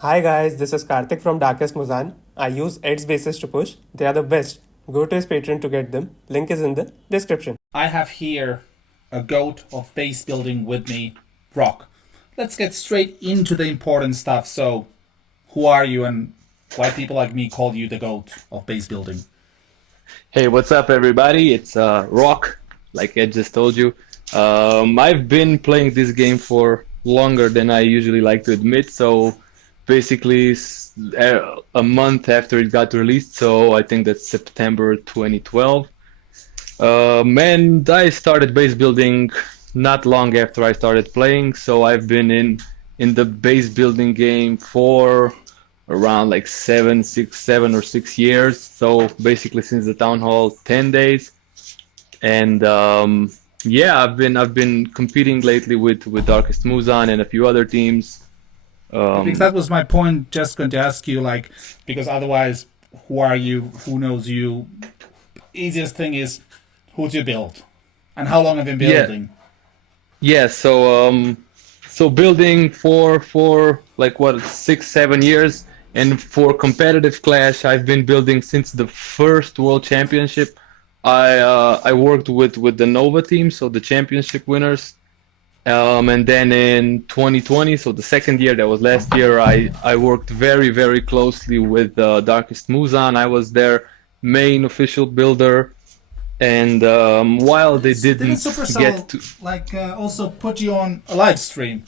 Hi guys, this is Karthik from Darkest Muzan. I use Ed's bases to push. They are the best. Go to his Patreon to get them. Link is in the description. I have here a goat of base building with me, Rock. Let's get straight into the important stuff. So, who are you and why people like me call you the goat of base building? Hey, what's up, everybody? It's Rock, like Ed just told you. I've been playing this game for longer than I usually like to admit, so basically a month after it got released, so I think that's September 2012. And I started base building not long after I started playing, so I've been in the base building game for around like 7 or 6 years. So basically since the town hall 10 days. And yeah, I've been competing lately with Darkest Muzan and a few other teams. Because Um, that was my point. Just going to ask you, like, because otherwise, who are you? Who knows you? Easiest thing is who do you build, and how long have you been yeah, building? yeah. So building for like what 6 7 years, and for competitive clash, I've been building since the first World Championship. I worked with the Nova team, so the championship winners. And then in 2020, so the second year, that was last year, I worked very closely with Darkest Muzan. I was their main official builder, and while they Didn't didn't get Supercell to, like also put you on a live stream?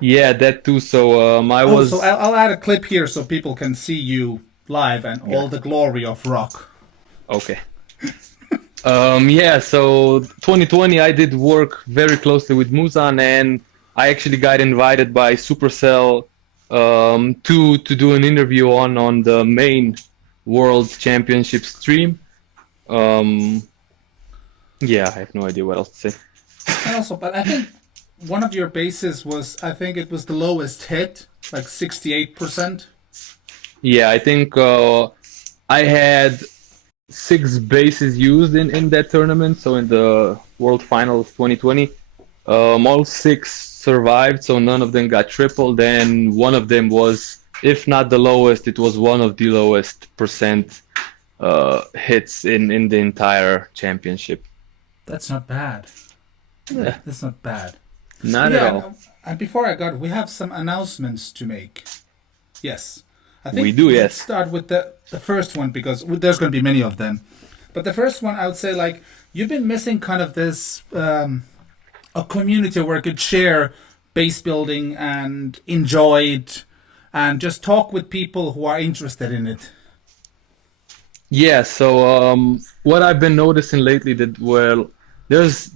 yeah, that too. So I Oh, so was, I'll add a clip here so people can see you live and yeah, all the glory of rock. okay. Yeah, so 2020, I did work very closely with Muzan, and I actually got invited by Supercell to do an interview on the main World Championship stream. Um, yeah, I have no idea what else to say. And also, but I think one of your bases was, I think it was the lowest hit, like 68%. Yeah, I think I had 6 bases used in that tournament. So in the World Finals 2020, all 6 survived, so none of them got tripled, and one of them was, if not the lowest, it was one of the lowest percent hits in the entire championship. That's not bad. Yeah, That's not bad. But not at yeah, all. and before I got, we have some announcements to make. Yes. I We think do, let's yes. start with the first one because there's going to be many of them. But the first one, I would say, like, you've been missing kind of this a community where you could share base building and enjoy it and just talk with people who are interested in it. Yeah, so what I've been noticing lately that, well, there's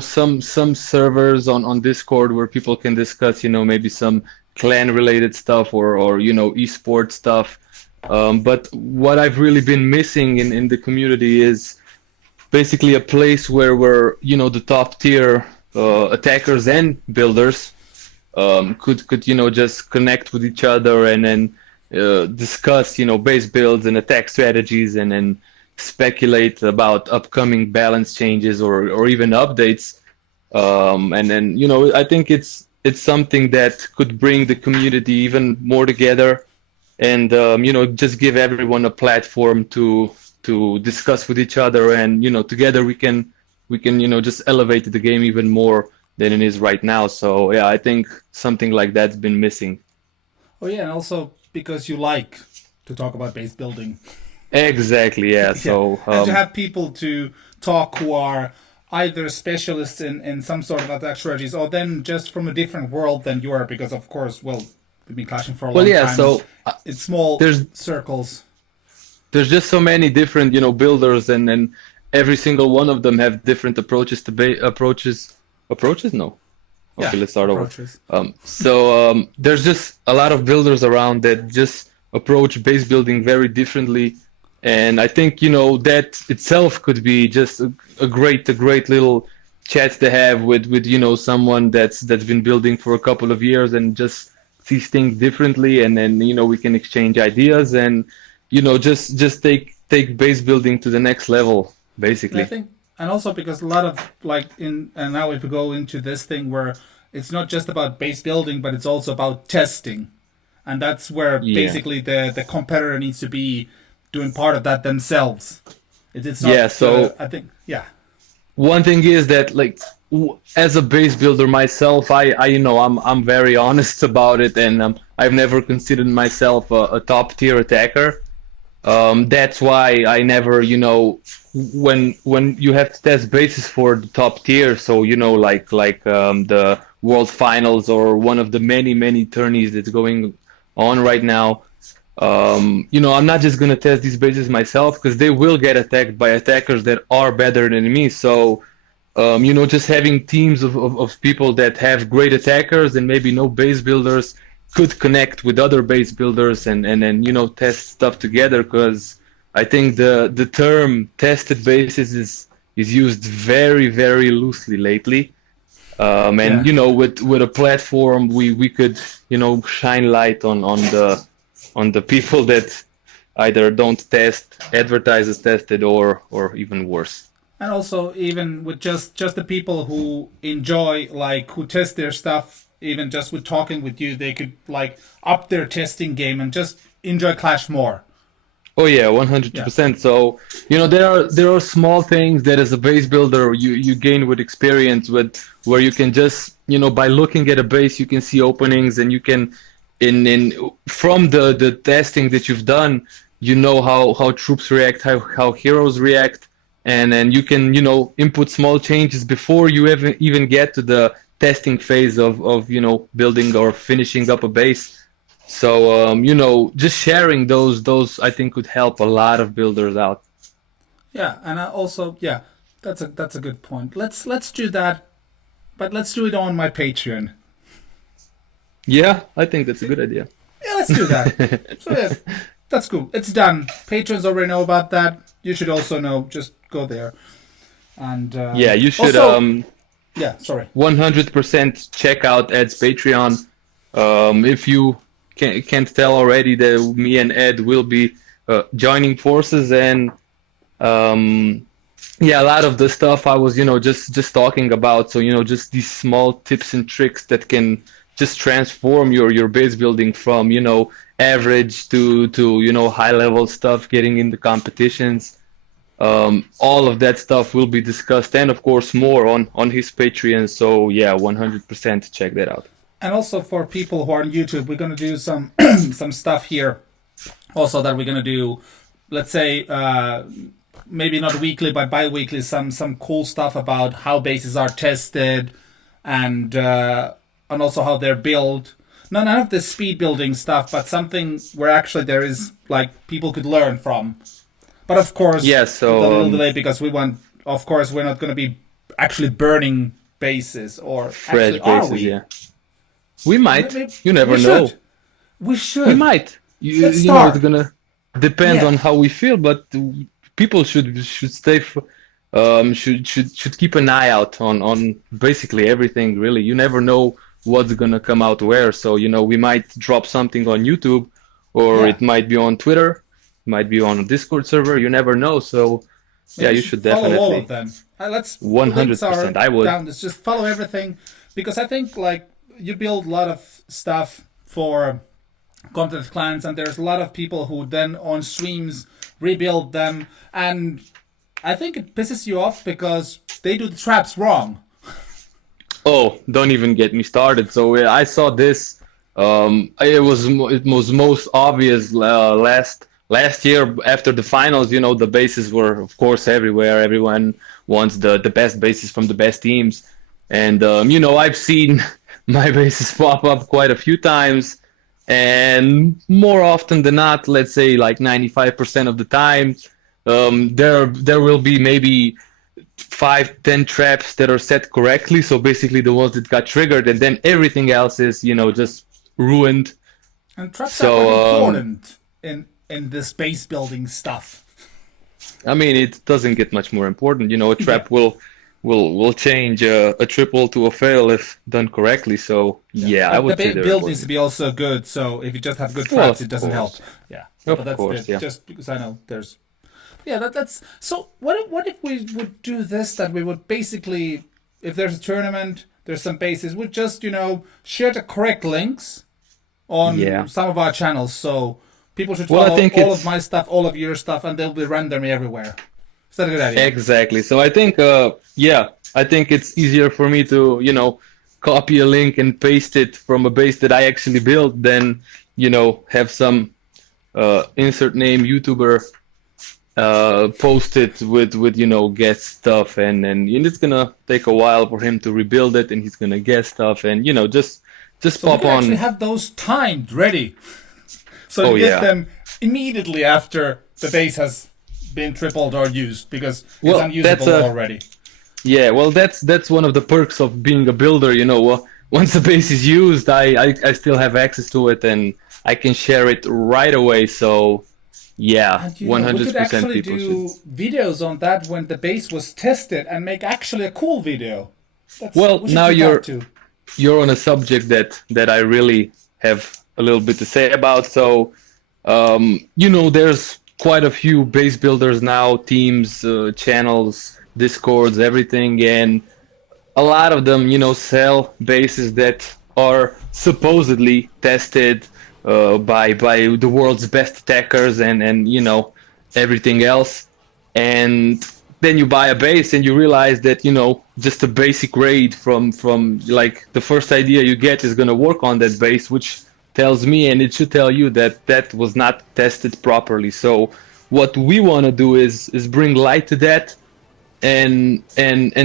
some servers on Discord where people can discuss maybe some clan related stuff or esports stuff. But what I've really been missing in the community is basically a place where the top tier attackers and builders could just connect with each other and then discuss base builds and attack strategies and then speculate about upcoming balance changes or even updates. And then I think it's something that could bring the community even more together and just give everyone a platform to discuss with each other, and together we can just elevate the game even more than it is right now. So yeah, I think something like that's been missing. Oh yeah, and also because you like to talk about base building. Exactly, yeah. Yeah, So and to have people to talk who are either specialists in some sort of attack strategies or then just from a different world than you are, because of course, well, we've been clashing for a well, long yeah. time and So it's small there's circles. there's just so many different builders, and every single one of them have different approaches to approaches. No, Yeah, okay, let's start over. approaches. So there's just a lot of builders around that just approach base building very differently, and I think that itself could be just a great little chat to have with someone that's been building for a couple of years and just sees things differently, and then we can exchange ideas and just take base building to the next level, And I basically. think, and also because a lot of like in, and now if we go into this thing where it's not just about base building, but it's also about testing. and that's where Yeah. basically the competitor needs to be doing part of that themselves. It's not. Yeah, so I think. Yeah. one thing is that like as a base builder myself, I I'm very honest about it, and I've never considered myself a top tier attacker. That's why I never, when you have to test bases for the top tier, so like the World Finals or one of the many tourneys that's going on right now. I'm not just gonna test these bases myself because they will get attacked by attackers that are better than me. So just having teams of people that have great attackers and maybe no base builders could connect with other base builders and then test stuff together, because I think the term tested bases is used very loosely lately. And Yeah. with a platform we could shine light on the people that either don't test, advertise as tested, or even worse. And also, even with just the people who enjoy, like, who test their stuff, even just with talking with you, they could like up their testing game and just enjoy Clash more. Oh yeah, Yeah. 100%. So, there are small things that as a base builder you gain with experience, with where you can just, by looking at a base you can see openings, and you can in from the testing that you've done, how troops react, how heroes react, and then you can, input small changes before you even get to the testing phase of building or finishing up a base. So just sharing those I think could help a lot of builders out. Yeah, and I also, yeah, that's a good point. Let's do that, but let's do it on my Patreon. Yeah, I think that's a good idea. Yeah, let's do that. So yeah, that's cool. It's done. Patrons already know about that. You should also know. Just go there. And Yeah, you should also, yeah, sorry. 100% check out Ed's Patreon. If you can't tell already, that me and Ed will be joining forces, and yeah, a lot of the stuff I was, just talking about. So, just these small tips and tricks that can just transform your base building from, average to high level stuff, getting into competitions. All of that stuff will be discussed, and of course more on his Patreon. So yeah, 100% check that out. And also for people who are on YouTube, we're gonna do some some stuff here. Also, that we're gonna do, let's say, maybe not weekly but bi-weekly, some cool stuff about how bases are tested, and also how they're built. No, none of the speed building stuff, but something where actually there is, like, people could learn from. But of course, Yeah, with a so little delay, because we want. Of course, we're not going to be actually burning bases, or fresh actually, are bases, we? yeah. We might. Maybe You we never know. should. We We should. might. Let's It's start. gonna depend Yeah. on how we feel, but people should stay should keep an eye out on basically everything, really. You never know what's gonna come out where. So, we might drop something on YouTube, or Yeah. it might be on Twitter, might be on a Discord server. You never know. So, yeah, Maybe you you should should follow all of definitely them. Let's. The links are 100%. I would. down. Let's just follow everything, because I think, like, you build a lot of stuff for content clans, and there's a lot of people who then on streams rebuild them, and I think it pisses you off because they do the traps wrong. Oh, don't even get me started. So I saw this. It was most obvious last year after the finals. The bases were of course everywhere. Everyone wants the best bases from the best teams, and I've seen my bases pop up quite a few times, and more often than not, let's say like 95% of the time, there will be maybe 5, 10 traps that are set correctly. So basically the ones that got triggered, and then everything else is, just ruined. And traps are quite So, important in this base building stuff. I mean, it doesn't get much more important. A Yeah. trap will change a triple to a fail if done correctly. So Yeah. yeah, I But the would say they're build needs to important. be also good. So if you just have good Well, traps, of it doesn't help. course, Yeah. of But that's course, yeah. just because I know there's. Yeah, that's. So what if we would do this? That we would basically, if there's a tournament, there's some bases, we'd just share the correct links, Yeah. on some of our channels. So people should Well, I follow think all of it's my stuff, all of your stuff, and they'll be randomly everywhere. Is that a good idea? exactly. So I think, yeah, I think it's easier for me to, copy a link and paste it from a base that I actually built than, have some insert name YouTuber post it with guest stuff, and it's gonna take a while for him to rebuild it, and he's gonna guest stuff, and just So we pop can actually on. have those timed ready. So Oh you get yeah. them immediately after the base has been tripled or used because it's Well, that's unusable a already. yeah. Well, that's one of the perks of being a builder. Once the base is used, I still have access to it, and I can share it right away. So yeah, And we could 100% actually people should. do videos on that when the base was tested and make actually a cool video. That's Well, we should now do that you're too. you're on a subject that I really have a little bit to say about. So, there's quite a few base builders now, teams, channels, discords, everything, and a lot of them, sell bases that are supposedly tested by the world's best attackers and everything else. And then you buy a base and you realize that just a basic raid from like the first idea you get is going to work on that base, which tells me and it should tell you that that was not tested properly. So what we want to do is bring light to that and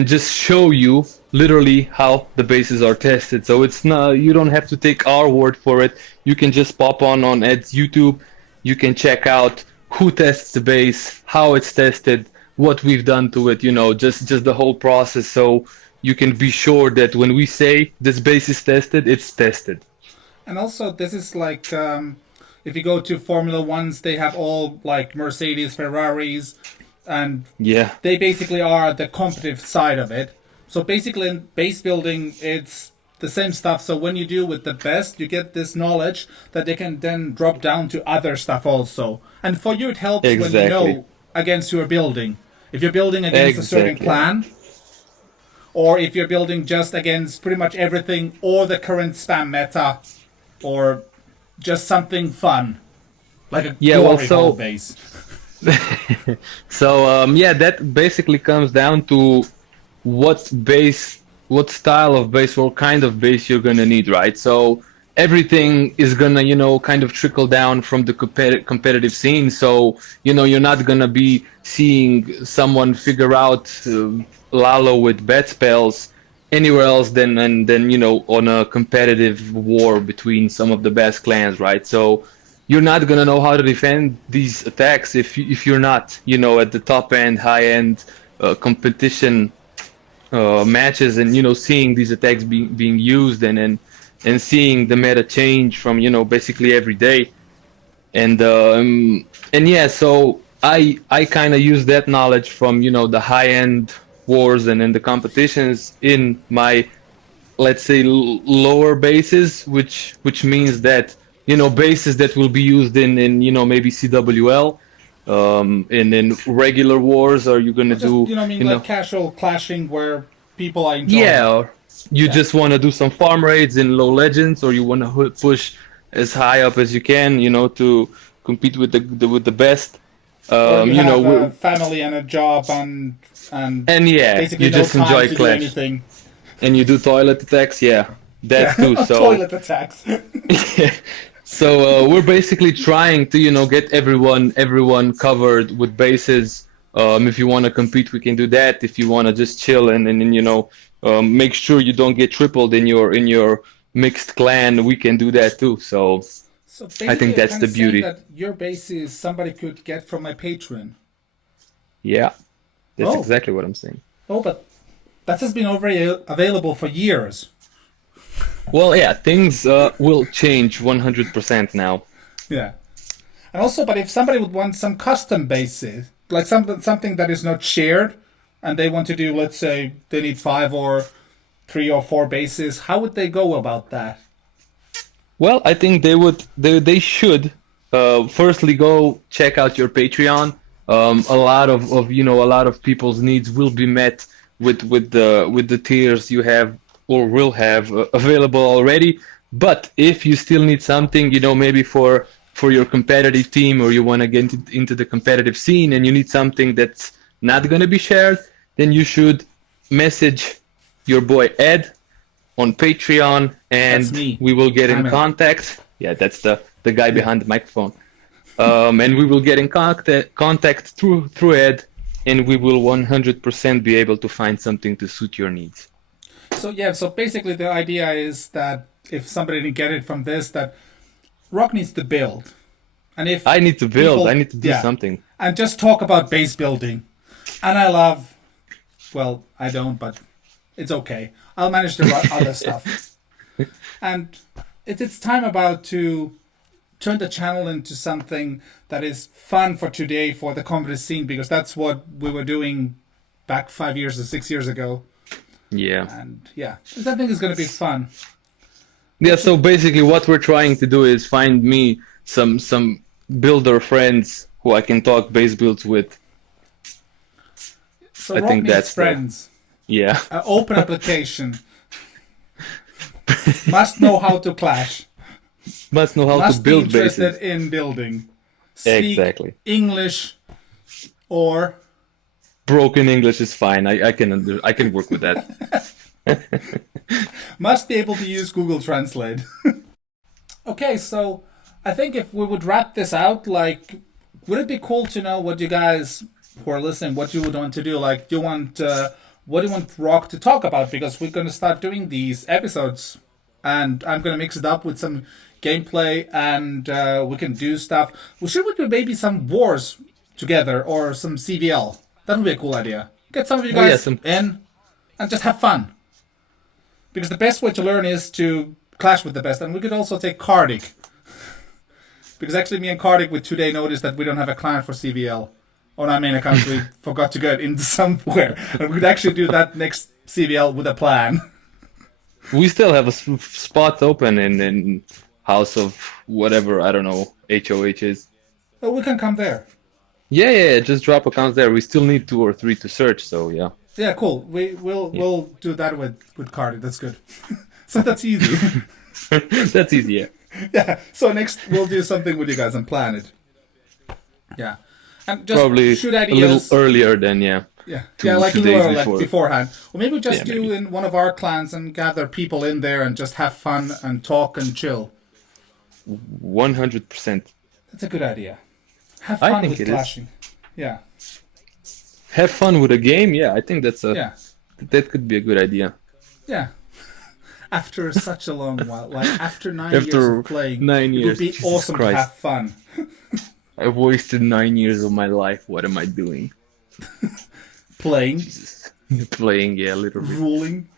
just show you literally how the bases are tested. So it's not, you don't have to take our word for it. You can just pop on Ed's YouTube. You can check out who tests the base, how it's tested, what we've done to it, just the whole process. So you can be sure that when we say this base is tested, it's tested. And also, this is like if you go to Formula Ones, they have all like Mercedes, Ferraris, and Yeah, they basically are the competitive side of it. So basically, in base building, it's the same stuff. So when you do with the best, you get this knowledge that they can then drop down to other stuff also. And for you, it helps when you exactly. know against who you're building. If you're building against a certain Exactly. clan, or if you're building just against pretty much everything or the current spam meta, or just something fun, like a Yeah, well, glory hole so base. yeah, that basically comes down to what base, what style of base, what kind of base you're gonna need, right? So everything is gonna, kind of trickle down from the competitive scene. So, you're not gonna be seeing someone figure out Lalo with bat spells anywhere else than on a competitive war between some of the best clans, right? So you're not gonna know how to defend these attacks if you're not, at the top end, high end competition matches, and seeing these attacks being used and seeing the meta change from basically every day. And yeah, so I kind of use that knowledge from the high end wars and in the competitions in my, let's say, lower bases, which means that bases that will be used in maybe CWL, in regular wars, or you're gonna Or just, do I mean, you like know casual clashing where people are enjoying. yeah, or you Yeah. just want to do some farm raids in low legends, or you want to push as high up as you can, to compete with the best. Or you You know, have a family and a job and and yeah, basically you no just time enjoy to do Clash, anything. and you do toilet attacks, yeah, that Yeah, too. So toilet attacks. so we're basically trying to get everyone covered with bases. If you want to compete, we can do that. If you want to just chill and make sure you don't get tripled in your mixed clan, we can do that too. So So I basically, think you're that's kind the of saying beauty. that your base is somebody could get from my Patreon. Yeah, that's Oh, exactly what I'm saying. oh, but that has been already available for years. Well, yeah, things will change 100% now. Yeah. And also, but if somebody would want some custom bases, like something that is not shared, and they want to do, let's say, they need 5 or 3 or 4 bases, how would they go about that? Well, I think they should firstly go check out your Patreon. A lot of a lot of people's needs will be met with the tiers you have or will have available already. But if you still need something, maybe for your competitive team, or you want to get into the competitive scene and you need something that's not going to be shared, then you should message your boy Ed on Patreon, and That's me. we will get in I'm Ed. contact. Yeah, that's the guy behind the microphone. And we will get in contact through Ed, and we will 100% be able to find something to suit your needs. So basically the idea is that if somebody didn't get it from this, that Rock needs to build. And if I need to build, people- I need to do something. And just talk about base building. And I love, well, I don't, but it's okay. I'll manage the other stuff. And it's time about to turn the channel into something that is fun for today for the competitive scene, because that's what we were doing back 5 years or 6 years ago. Yeah. And yeah, I think it's going to be fun. Yeah, so basically what we're trying to do is find me some builder friends who I can talk base builds with. So I Rock think needs that's friends. Yeah. Open application. Must know how to clash. Must know how Must to build be interested bases. in building. Speak Exactly. English or Broken English is fine. I can work with that. must be able to use Google Translate. Okay, so I think if we would wrap this out, like, would it be cool to know what you guys who are listening, what you would want to do? Like, do you want what do you want Rock to talk about? Because we're going to start doing these episodes, and I'm going to mix it up with some gameplay, and we can do stuff. Well, should we do maybe some wars together or some CVL? That would be a cool idea. Get some of you guys in and just have fun. Because the best way to learn is to clash with the best. And we could also take Cardic. Because actually me and Cardic with today noticed that we don't have a clan for CVL. On our main account, we forgot to get into somewhere. And we could actually do that next CVL with a plan. We still have a spot open in House of whatever, I don't know, HOH is. Oh, we can come there. Yeah, just drop accounts there. We still need 2 or 3 to search, so yeah. Yeah, cool. We'll do that with Cardic. That's good. So that's easy. That's easy, yeah. Yeah. So next we'll do something with you guys and plan it. Yeah. And just Probably shoot a ideas. little earlier than, yeah. Yeah, like 2 a days little before. like beforehand. Or maybe just Yeah, do maybe. in one of our clans and gather people in there and just have fun and talk and chill. 100%. That's a good idea. Have I fun think with it is. clashing. Yeah. Have fun with a game, yeah, I think Yeah. that could be a good idea. Yeah. After such a long while, like after 9 years After of playing, 9 it would years, be Jesus awesome Christ. to have fun. I've wasted 9 years of my life. What am I doing? Playing, Playing, yeah, literally. ruling.